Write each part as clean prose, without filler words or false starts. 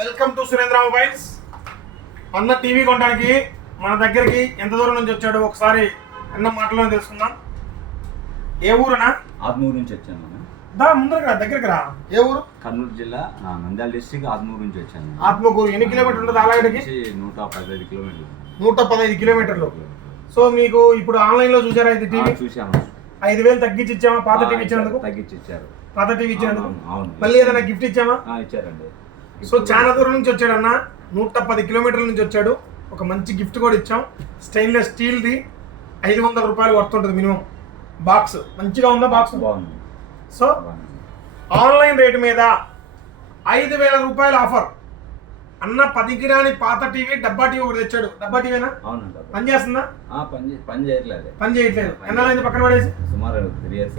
Welcome to Surendra mobiles. అన్న TV కొనడానికి మన దగ్గరికి ఎంత దూరం నుంచి వచ్చాడు ఒకసారి అన్న మాటలో తెలుసుకుందాం. ఏ ఊరునా? ఆత్మూరు నుంచి వచ్చాను. ముందర దగ్గరికి రా. ఏ ఊరు? కర్నూలు జిల్లా నంద్యాల డిస్ట్రిక్ట్ ఆత్మూరు నుంచి వచ్చాను. ఆత్మకూరు ఎన్ని కిలోమీటర్లు ఉంటుంది? ఆలగడ్డకి 115 కిలోమీటర్లు. 115 కిలోమీటర్లు. సో మీకు ఇప్పుడు ఆన్లైన్ లో చూసారా ఇది టీవీ? చూసాము. 5,000 తగ్గించి ఇచ్చామా? పాత టీవీ ఇచ్చినందుకు తగ్గించి ఇచ్చారు. పాత టీవీ ఇచ్చినందుకు అవును. మళ్ళీ ఏదైనా గిఫ్ట్ ఇచ్చామా? ఇచ్చారండి. సో చాలా దూరం నుంచి వచ్చాడు అన్న, 110 కిలోమీటర్ల నుంచి వచ్చాడు. ఒక మంచి గిఫ్ట్ కూడా ఇచ్చాం. స్టెయిన్లెస్ స్టీల్ది 500 రూపాయలు వర్త్ ఉంటుంది మినిమం. బాక్స్ మంచిగా ఉందా? బాక్స్ బాగుంది. సో ఆన్లైన్ రేటు మీద 5,000 రూపాయల ఆఫర్. అన్న 10 కిరాని పాత టీవీ డబ్బా టీవీ ఒకటి తెచ్చాడు. డబ్బా టీవీనా? అవునండి. పని చేస్తుందా? పని చేయట్లేదు. పని చేయట్లేదు. ఎన్నాళ్ళైంది పక్కన పడేసి? సుమారు 3 years.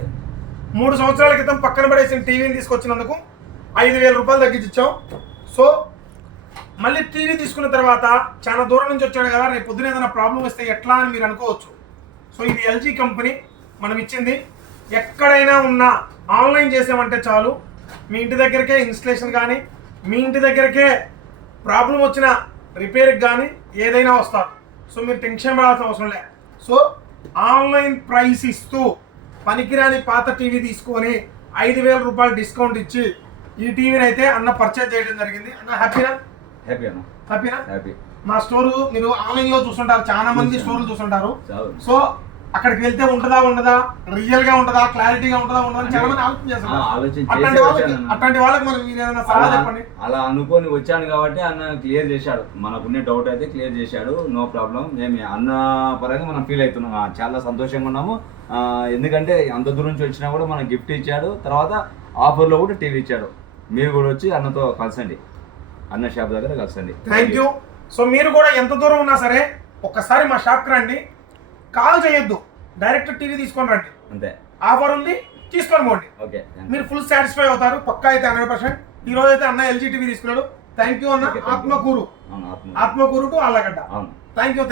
3 సంవత్సరాల క్రితం పక్కన పడేసిన టీవీని తీసుకొచ్చినందుకు 5,000 రూపాయలు తగ్గించాం. సో మళ్ళీ టీవీ తీసుకున్న తర్వాత చాలా దూరం నుంచి వచ్చాడు కదా, రేపు పొద్దున ఏదైనా ప్రాబ్లం వస్తే ఎట్లా అని మీరు అనుకోవచ్చు. సో ఇది ఎల్జీ కంపెనీ మనం ఇచ్చింది. ఎక్కడైనా ఉన్నా ఆన్లైన్ చేసామంటే చాలు, మీ ఇంటి దగ్గరకే ఇన్స్టలేషన్ కానీ, మీ ఇంటి దగ్గరకే ప్రాబ్లం వచ్చిన రిపేర్కి కానీ ఏదైనా వస్తారు. సో మీరు టెన్షన్ పడాల్సిన అవసరం లేదు. సో ఆన్లైన్ ప్రైస్ ఇస్తూ పనికిరాని పాత టీవీ తీసుకొని 5,000 రూపాయలు డిస్కౌంట్ ఇచ్చి ఈ టీవీని అయితే అన్న పర్చేజ్ చేయడం జరిగింది. అన్న హ్యాపీనా? హ్యాపీనా? మా స్టోర్ మీరు ఆన్లైన్ లో చూస్తుంటారు, చాలా మంది స్టోర్లు చూస్తుంటారు. సో అక్కడికి వెళ్తే ఉండదా, రియల్ గా ఉంటుందా, క్లారిటీగా ఉంటుందా చాలా మంది ఆలోచించారు. అట్లాంటి వాళ్ళకి మనం ఏదైనా సలహా చెప్పండి. అలా అనుకొని వచ్చాను కాబట్టి అన్న క్లియర్ చేశాడు. మనకున్న డౌట్ అయితే క్లియర్ చేశాడు. No problem. మేము అన్న పరంగా మనం ఫీల్ అవుతున్నాం, చాలా సంతోషంగా ఉన్నాము. ఎందుకంటే అంత దూరం నుంచి వచ్చినా కూడా మనకు గిఫ్ట్ ఇచ్చాడు. తర్వాత ఆఫర్లో కూడా టీవీ ఇచ్చాడు. మీరు కూడా వచ్చి అన్నతో కలిసండి, అన్న షాప్ దగ్గర కలిసండి. Thank you. సో మీరు కూడా ఎంత దూరం ఉన్నా సరే ఒక్కసారి మా షాప్కి రండి, కాల్ చేయొద్దు, డైరెక్ట్ టీవీ తీసుకొని రండి. అంతే. ఆఫర్ ఉంది, తీసుకొని పోండి. ఓకే, మీరు ఫుల్ సాటిస్ఫై అవుతారు పక్కా అయితే 100%. ఈ రోజు అయితే అన్న ఎల్జీ టీవీ తీసుకున్నాడు. థ్యాంక్ యూ అన్న. Atmakur to Allagadda. Thank you.